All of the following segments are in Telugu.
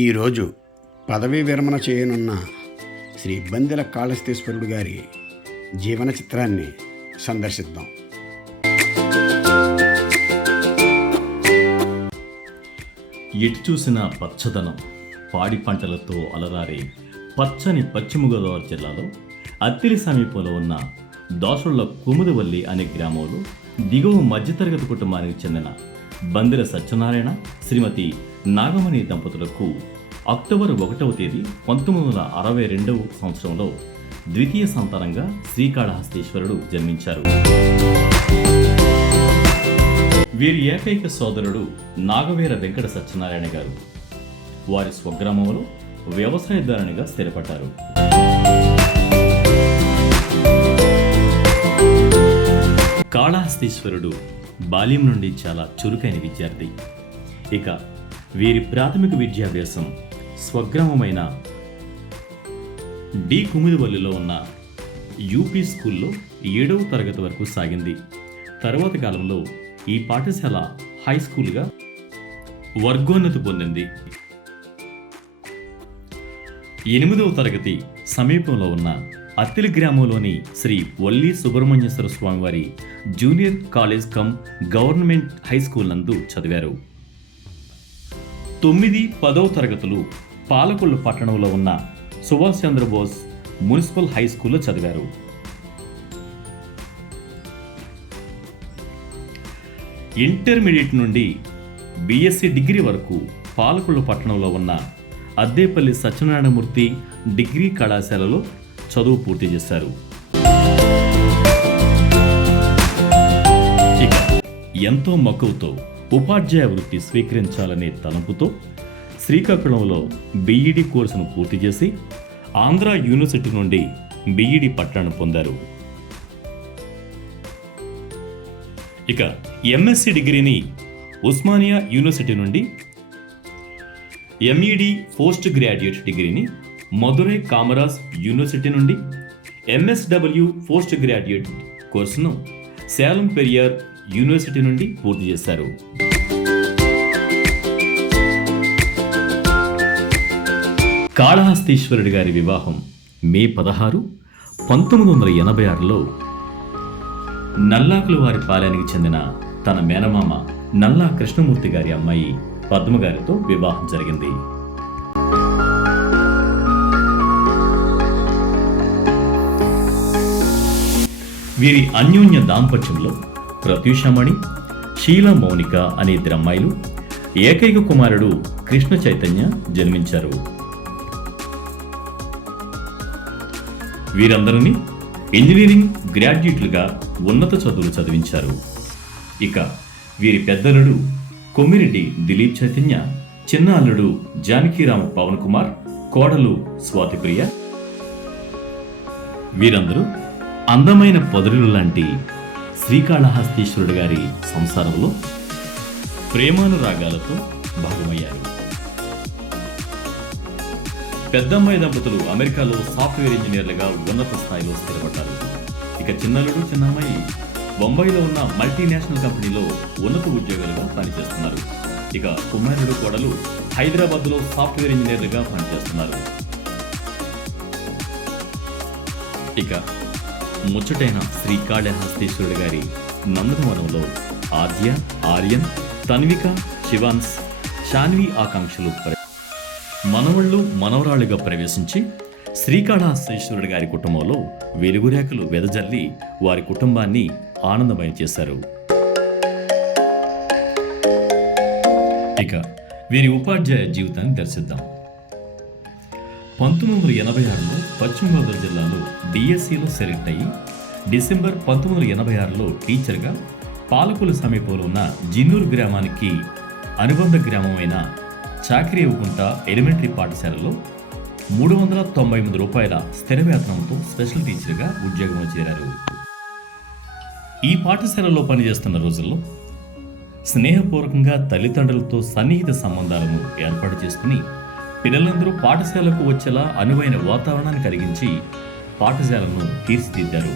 ఈరోజు పదవీ విరమణ చేయనున్న శ్రీ బందెల కాళహస్తీశ్వరుడు గారి జీవన చిత్రాన్ని సందర్శిద్దాం. ఎటు చూసిన పచ్చదనం, పాడి పంటలతో అలరారే పచ్చని పశ్చిమ గోదావరి జిల్లాలో అత్తిలి సమీపంలో ఉన్న దోసళ్ల కుముదవల్లి అనే గ్రామంలో దిగువ మధ్యతరగతి కుటుంబానికి చెందిన బందెల సత్యనారాయణ, శ్రీమతి నాగమణి దంపతులకు అక్టోబర్ 1వ తేదీ 1962 సంవత్సరంలో ద్వితీయ సంతానంగా శ్రీకాళహస్తీశ్వరుడు జన్మించారు. వీరి ఏకైక సోదరుడు నాగవీర వెంకట సత్యనారాయణ గారు. వారి స్వగ్రామంలో వ్యవసాయదారునిగా స్థిరపడ్డారు. కాళహస్తీశ్వరుడు బాల్యం నుండి చాలా చురుకైన విద్యార్థి. ఇక వీరి ప్రాథమిక విద్యాభ్యాసం స్వగ్రామమైన డి కుముదివల్లిలో ఉన్న యూపీ స్కూల్లో 7వ తరగతి వరకు సాగింది. తరువాతి కాలంలో ఈ పాఠశాల హై స్కూల్గా వర్గోన్నతి పొందింది. 8వ తరగతి సమీపంలో ఉన్న అత్తిలి గ్రామంలోని శ్రీ వల్లి సుబ్రహ్మణ్యేశ్వర స్వామివారి junior college come government high school నందు చదివారు. 9, 10వ తరగతులు పాలకొల్లు పట్టణంలో ఉన్న సుభాష్ చంద్రబోస్ మున్సిపల్ హై స్కూల్లో చదివారు. ఇంటర్మీడియట్ నుండి బిఎస్సి డిగ్రీ వరకు పాలకొల్లు పట్టణంలో ఉన్న అద్దేపల్లి సత్యనారాయణమూర్తి డిగ్రీ కళాశాలలో చదువు పూర్తి చేశారు. ఇక ఎంతో మక్కువతో ఉపాధ్యాయ వృత్తి స్వీకరించాలనే తలంపుతో శ్రీకాకుళంలో బిఈడి కోర్సును పూర్తి చేసి ఆంధ్ర యూనివర్సిటీ నుండి బిఈడి పట్టాను పొందారు. ఇక ఎంఎస్సి డిగ్రీని ఉస్మానియా యూనివర్సిటీ నుండి, ఎంఈడి పోస్ట్ గ్రాడ్యుయేట్ డిగ్రీని మధురై కామరాజ్ యూనివర్సిటీ నుండి, ఎంఎస్డబ్ల్యూ పోస్ట్ గ్రాడ్యుయేట్ కోర్సును సేలం పెరియార్ యూనివర్సిటీ నుండి పూర్తి చేశారు. కాళహస్తీశ్వరుడి గారి వివాహం మే 16, 1986లో నల్లాకుల వారి పాలెనికి చెందిన తన మేనమామ నల్లా కృష్ణమూర్తి గారి అమ్మాయి పద్మ గారితో వివాహం జరిగింది. వీరి అన్యోన్య దాంపత్యంలో ప్రత్యూషమణి, శీల మౌనిక అనే 2 అమ్మాయిలు, ఏకైక కుమారుడు కృష్ణ చైతన్య జన్మించారు. వీరందరినీ ఇంజనీరింగ్ గ్రాడ్యుయేట్లుగా ఉన్నత చదువులు చదివించారు. ఇక వీరి పెద్దలుడు కొమ్మిరెడ్డి దిలీప్ చైతన్య, చిన్న అల్లుడు జానకీరామ పవన్ కుమార్, కోడలు స్వాతిప్రియ. వీరందరూ అందమైన పొదరిలు లాంటి శ్రీకాళహస్తీశ్వరుడు గారి సంసారంలో ప్రేమానురాగాలతో భాగమయ్యారు. పెద్దమ్మాయి దంపతులు అమెరికాలో సాఫ్ట్వేర్ ఇంజనీర్లుగా ఉన్నత స్థాయిలో స్థిరపడ్డారు. ఇక చిన్నల్లుడు, చిన్నమ్మాయి బొంబాయిలో ఉన్న మల్టీనేషనల్ కంపెనీలో ఉన్నత ఉద్యోగులుగా పనిచేస్తున్నారు. ఇక కుమారుడు, కోడలు హైదరాబాద్లో సాఫ్ట్వేర్ ఇంజనీర్లుగా పనిచేస్తున్నారు. ఇక ముచ్చటైన శ్రీకాళహస్తీశ్వరుడు గారి నందనవనంలో ఆద్య, ఆర్యన్, తన్విక, శివాన్స్, శాన్వి ఆకాంక్షలు మనవళ్ళు, మనవరాళ్ళుగా ప్రవేశించి శ్రీకాళహస్తీశ్వరుడు గారి కుటుంబంలో వెలుగురేఖలు వెదజల్లి వారి కుటుంబాన్ని ఆనందమయం చేశారు. ఇక వీరి ఉపాధ్యాయ జీవితాన్ని దర్శిద్దాం. 1986లో పశ్చిమ గోదావరి జిల్లాలో డిఎస్సిలో సెలెక్ట్ అయ్యి డిసెంబర్ 1986లో టీచర్గా పాలకొల్లు సమీపంలో ఉన్న జిన్నూరు గ్రామానికి అనుబంధ గ్రామమైన చాకిరేవుకుంట ఎలిమెంటరీ పాఠశాలలో 398 రూపాయల స్థిర వేతనంతో స్పెషల్ టీచర్గా ఉద్యోగంలో చేరారు. ఈ పాఠశాలలో పనిచేస్తున్న రోజుల్లో స్నేహపూర్వకంగా తల్లిదండ్రులతో సన్నిహిత సంబంధాలను ఏర్పాటు చేసుకుని పిల్లలందరూ పాఠశాలకు వచ్చేలా అనువైన వాతావరణాన్ని కలిగించి పాఠశాలను తీర్చిదిద్దారు.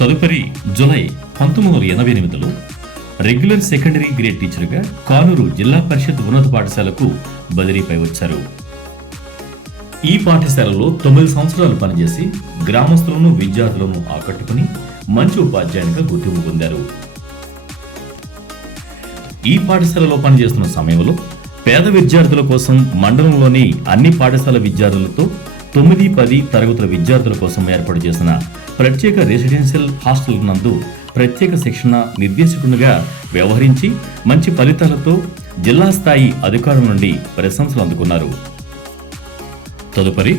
తదుపరి జూలై 1988లో రెగ్యులర్ సెకండరీ గ్రేడ్ టీచర్గా కానూరు జిల్లా పరిషత్ ఉన్నత పాఠశాలకు బదిలీపై వచ్చారు. ఈ పాఠశాలలో 9 సంవత్సరాలు పనిచేసి గ్రామస్తులను విద్యార్థులను ఆకట్టుకుని మంచి ఉపాధ్యాయునిగా గుర్తింపు పొందారు. ఈ పాఠశాలలో పనిచేస్తున్న సమయంలో పేద విద్యార్థుల కోసం మండలంలోని అన్ని పాఠశాల విద్యార్థులతో 9-10 తరగతుల విద్యార్థుల కోసం ఏర్పాటు చేసిన ప్రత్యేక రెసిడెన్షియల్ హాస్టల్ నందు ప్రత్యేక శిక్షణ నిర్దేశకునిగా వ్యవహరించి మంచి ఫలితాలతో జిల్లా స్థాయి అధికారుల నుండి ప్రశంసలు అందుకున్నారు. తదుపరి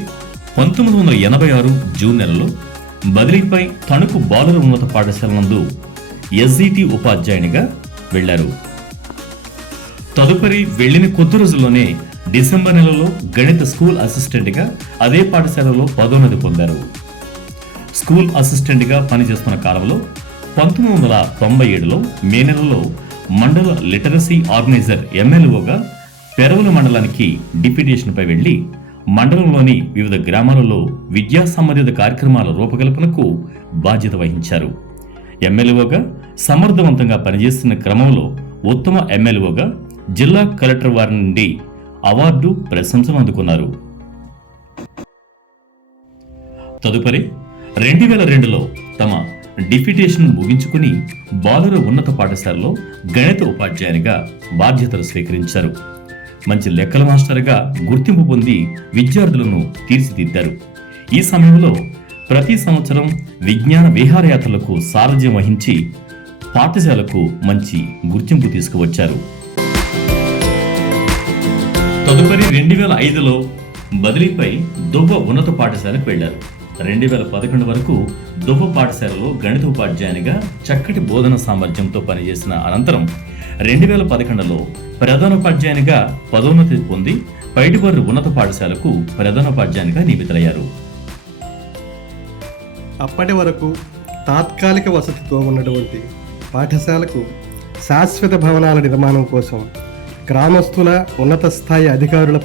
1986 జూన్ నెలలో బదిలీపై తణుకు బాలుర ఉన్నత పాఠశాల నందు ఎస్జిటి ఉపాధ్యాయునిగా వెళ్లారు. తదుపరి వెళ్లిన కొద్ది రోజుల్లోనే డిసెంబర్ నెలలో గణిత స్కూల్ అసిస్టెంట్గా అదే పాఠశాలలో పదోన్నతి పొందారు. స్కూల్ అసిస్టెంట్గా పనిచేస్తున్న కాలంలో 1997లో మే నెలలో మండల లిటరసీ ఆర్గనైజర్ ఎమ్మెల్యేగా పెరవల మండలానికి డిప్యూటేషన్పై వెళ్లి మండలంలోని వివిధ గ్రామాలలో విద్యా సంబంధిత కార్యక్రమాల రూపకల్పనకు బాధ్యత వహించారు. ఎమ్మెల్యేగా సమర్థవంతంగా పనిచేస్తున్న క్రమంలో ఉత్తమ ఎమ్మెల్యేగా జిల్లా కలెక్టర్ వారి నుండి అవార్డు ప్రశంసలు అందుకున్నారు. తదుపరి 2002లో తమ డిప్యూటేషన్ ముగించుకుని బాలుర ఉన్నత పాఠశాలలో గణిత ఉపాధ్యాయునిగా బాధ్యతలు స్వీకరించారు. మంచి లెక్కల మాస్టర్గా గుర్తింపు పొంది విద్యార్థులను తీర్చిదిద్దారు. ఈ సమయంలో ప్రతి సంవత్సరం విజ్ఞాన విహారయాత్రలకు సారథ్యం వహించి పాఠశాలకు మంచి గుర్తింపు తీసుకువచ్చారు. తదుపరి 2005లో బదిలీపై దువ్వ ఉన్నత పాఠశాలకు వెళ్లారు. 2011 వరకు దువ్వ పాఠశాలలో గణిత ఉపాధ్యాయునిగా చక్కటి బోధన సామర్థ్యంతో పనిచేసిన అనంతరం 2011లో ప్రధానోపాధ్యాయునిగా పదోన్నతి పొంది పైడిపర్రు ఉన్నత పాఠశాలకు ప్రధానోపాధ్యాయునిగా నియమితులయ్యారు. అప్పటి వరకు తాత్కాలిక వసతితో ఉన్నటువంటి పాఠశాలకు శాశ్వత భవనాల నిర్మాణం కోసం గ్రామస్తుల ఉన్నత స్థాయి అధికారుల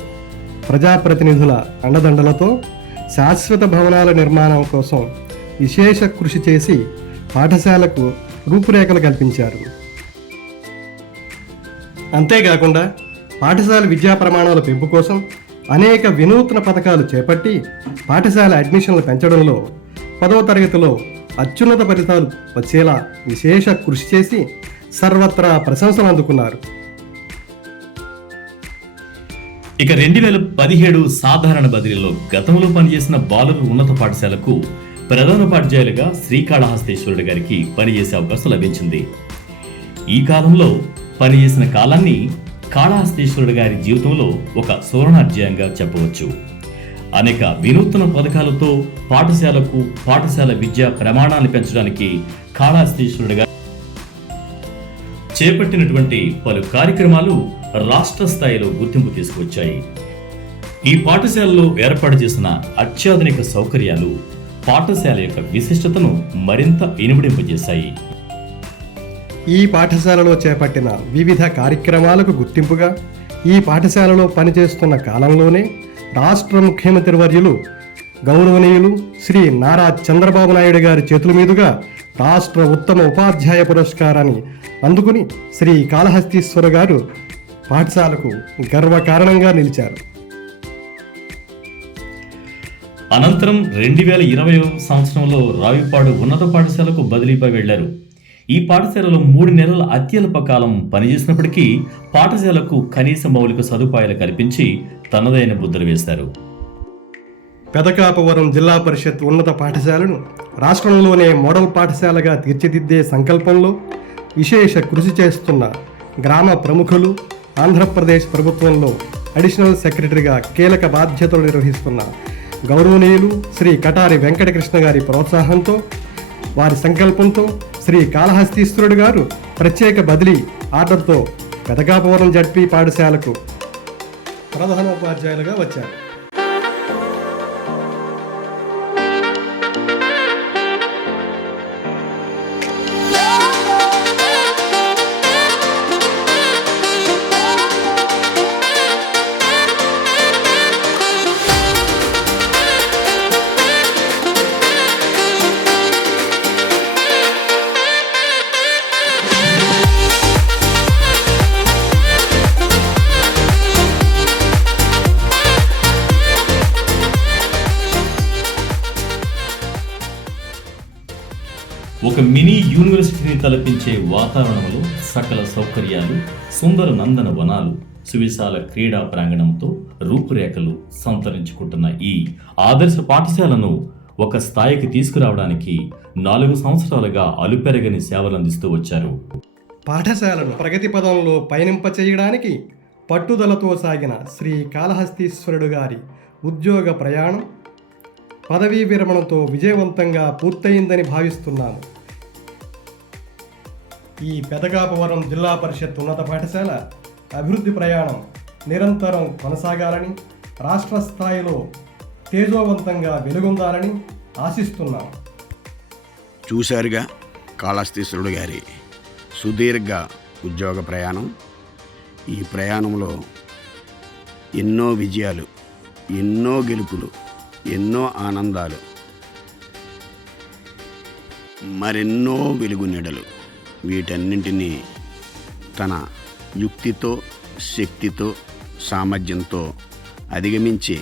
ప్రజాప్రతినిధుల అండదండలతో శాశ్వత భవనాల నిర్మాణం కోసం విశేష కృషి చేసి పాఠశాలకు రూపురేఖలు కల్పించారు. అంతేకాకుండా పాఠశాల విద్యా ప్రమాణాల పెంపు కోసం అనేక వినూత్న పథకాలు చేపట్టి పాఠశాల అడ్మిషన్లు పెంచడంలో 10వ తరగతిలో అత్యున్నత ఫలితాలు వచ్చేలా విశేష కృషి చేసి సర్వత్రా ప్రశంసలు అందుకున్నారు. ఇక 2017 సాధారణ బదిలీలో గతంలో పనిచేసిన బాలుర ఉన్నత పాఠశాలకు ప్రధానోపాధ్యాయులుగా శ్రీకాళహస్తీశ్వరుడు గారికి పనిచేసే అవకాశం లభించింది. ఈ కాలంలో పనిచేసిన కాలాన్ని కాళహస్తీశ్వరుడు గారి జీవితంలో ఒక సువర్ణాధ్యాయంగా చెప్పవచ్చు. అనేక వినూత్న పథకాలతో పాఠశాల విద్యా ప్రమాణాలను పెంచడానికి కాళహస్తీశ్వరుడు గారు చేపట్టినటువంటి పలు కార్యక్రమాలు రాష్ట్ర స్థాయిలో గుర్తింపు తీసుకువచ్చాయి. ఈ పాఠశాలలో ఏర్పాటు చేసిన అత్యాధునిక సౌకర్యాలు పాఠశాల యొక్క విశిష్టతను మరింత ఇనుమడింపజేశాయి. ఈ పాఠశాలలో చేపట్టిన వివిధ కార్యక్రమాలకు గుర్తింపుగా ఈ పాఠశాలలో పనిచేస్తున్న కాలంలోనే రాష్ట్ర ముఖ్యమంత్రి వర్యులు గౌరవనీయులు శ్రీ నారా చంద్రబాబు నాయుడు గారి చేతుల మీదుగా రాష్ట్ర ఉత్తమ ఉపాధ్యాయ పురస్కారాన్ని అందుకుని శ్రీ కాళహస్తీశ్వర గారు పాఠశాలకు గర్వకారణంగా నిలిచారు. అనంతరం 2020 సంవత్సరంలో రావిపాడు ఉన్నత పాఠశాలకు బదిలీపై వెళ్లారు. ఈ పాఠశాలలో 3 నెలల అత్యల్ప కాలం పనిచేసినప్పటికీ పాఠశాలకు కనీస మౌలిక సదుపాయాలు కల్పించి తనదైన ముద్ర వేశారు. పెదకాపవరం జిల్లా పరిషత్ ఉన్నత పాఠశాలను రాష్ట్రంలోనే మోడల్ పాఠశాలగా తీర్చిదిద్దే సంకల్పంలో విశేష కృషి చేస్తున్న గ్రామ ప్రముఖులు, ఆంధ్రప్రదేశ్ ప్రభుత్వంలో అడిషనల్ సెక్రటరీగా కీలక బాధ్యతలు నిర్వహిస్తున్న గౌరవనీయులు శ్రీ కటారి వెంకటకృష్ణ గారి ప్రోత్సాహంతో, వారి సంకల్పంతో శ్రీ కాళహస్తీశ్వరుడు గారు ప్రత్యేక బదిలీ ఆర్డర్తో పెదకాపవరం జడ్పీ పాఠశాలకు ప్రధానోపాధ్యాయులుగా వచ్చారు. ఒక మినీ యూనివర్సిటీని తలపించే వాతావరణంలో సకల సౌకర్యాలు, సుందర నందన వనాలు, సువిశాల క్రీడా ప్రాంగణంతో రూపురేఖలు సంతరించుకుంటున్న ఈ ఆదర్శ పాఠశాలను ఒక స్థాయికి తీసుకురావడానికి 4 సంవత్సరాలుగా అలుపెరగని సేవలందిస్తూ వచ్చారు. పాఠశాలను ప్రగతి పదంలో పయనింపచేయడానికి పట్టుదలతో సాగిన శ్రీ కాళహస్తీశ్వరుడు గారి ఉద్యోగ ప్రయాణం పదవీ విరమణతో విజయవంతంగా పూర్తయిందని భావిస్తున్నాను. ఈ పెదకాపవరం జిల్లా పరిషత్ ఉన్నత పాఠశాల అభివృద్ధి ప్రయాణం నిరంతరం కొనసాగాలని, రాష్ట్ర స్థాయిలో తేజోవంతంగా వెలుగొందాలని ఆశిస్తున్నాం. చూశారుగా కాళహస్తీశ్వరుడు గారి సుదీర్ఘ ఉద్యోగ ప్రయాణం. ఈ ప్రయాణంలో ఎన్నో విజయాలు, ఎన్నో గెలుపులు, ఎన్నో ఆనందాలు, మరెన్నో వెలుగు నీడలు, వీటన్నింటినీ తన యుక్తితో, శక్తితో, సామర్థ్యంతో అధిగమించి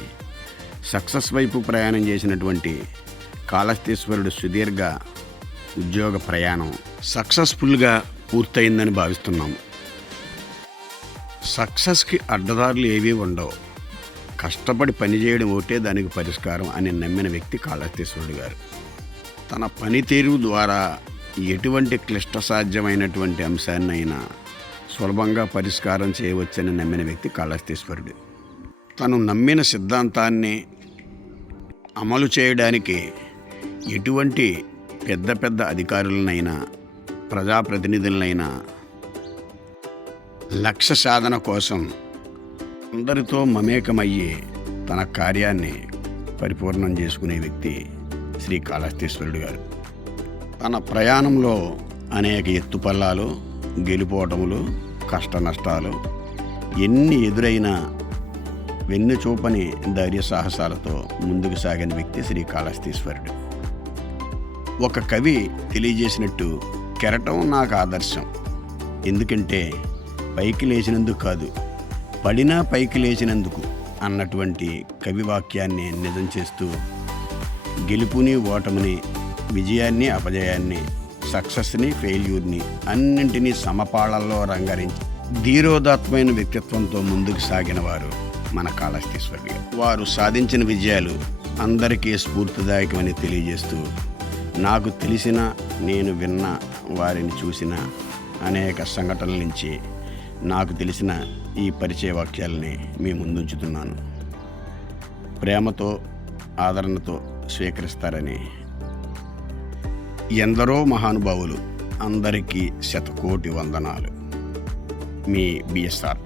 సక్సెస్ వైపు ప్రయాణం చేసినటువంటి కాళహస్తీశ్వరుడు సుదీర్ఘ ఉద్యోగ ప్రయాణం సక్సెస్ఫుల్గా పూర్తయిందని భావిస్తున్నాము. సక్సెస్కి అడ్డదారులు ఏవీ ఉండవు. కష్టపడి పనిచేయడం ఒకటే దానికి పరిష్కారం అని నమ్మిన వ్యక్తి కాళహస్తీశ్వరుడు గారు. తన పనితీరు ద్వారా ఎటువంటి క్లిష్ట సాధ్యమైనటువంటి అంశాన్నైనా సులభంగా పరిష్కారం చేయవచ్చని నమ్మిన వ్యక్తి కాళహస్తీశ్వరుడు. తను నమ్మిన సిద్ధాంతాన్ని అమలు చేయడానికి ఎటువంటి పెద్ద పెద్ద అధికారులనైనా, ప్రజాప్రతినిధులనైనా లక్ష్య సాధన కోసం అందరితో మమేకమయ్యి తన కార్యాన్ని పరిపూర్ణం చేసుకునే వ్యక్తి శ్రీ కాళహస్తీశ్వరుడు గారు. తన ప్రయాణంలో అనేక ఎత్తుపల్లాలు, గెలుపోటములు, కష్ట నష్టాలు ఎన్ని ఎదురైనా వెన్నుచూపని ధైర్య సాహసాలతో ముందుకు సాగిన వ్యక్తి శ్రీ కాళహస్తీశ్వరుడు. ఒక కవి తెలియజేసినట్టు, కెరటం నాకు ఆదర్శం, ఎందుకంటే పైకి లేచినందుకు కాదు, పడినా పైకి లేచినందుకు అన్నటువంటి కవి వాక్యాన్ని నిజం చేస్తూ గెలుపుని, ఓటమిని, విజయాన్ని, అపజయాన్ని, సక్సెస్ని, ఫెయిల్యూర్ని అన్నింటినీ సమపాళల్లో రంగరించి ధీరోదాత్మైన వ్యక్తిత్వంతో ముందుకు సాగిన వారు మన కాళహస్తీశ్వరుడు. వారు సాధించిన విజయాలు అందరికీ స్ఫూర్తిదాయకమని తెలియజేస్తూ, నాకు తెలిసిన, నేను విన్న, వారిని చూసిన అనేక సంఘటనల నుంచి నాకు తెలిసిన ఈ పరిచయ వాక్యాలని మీ ముందుంచుతున్నాను. ప్రేమతో, ఆదరణతో స్వీకరిస్తారని ఎందరో మహానుభావులు, అందరికీ శతకోటి వందనాలు. మీ బిఎస్ఆర్.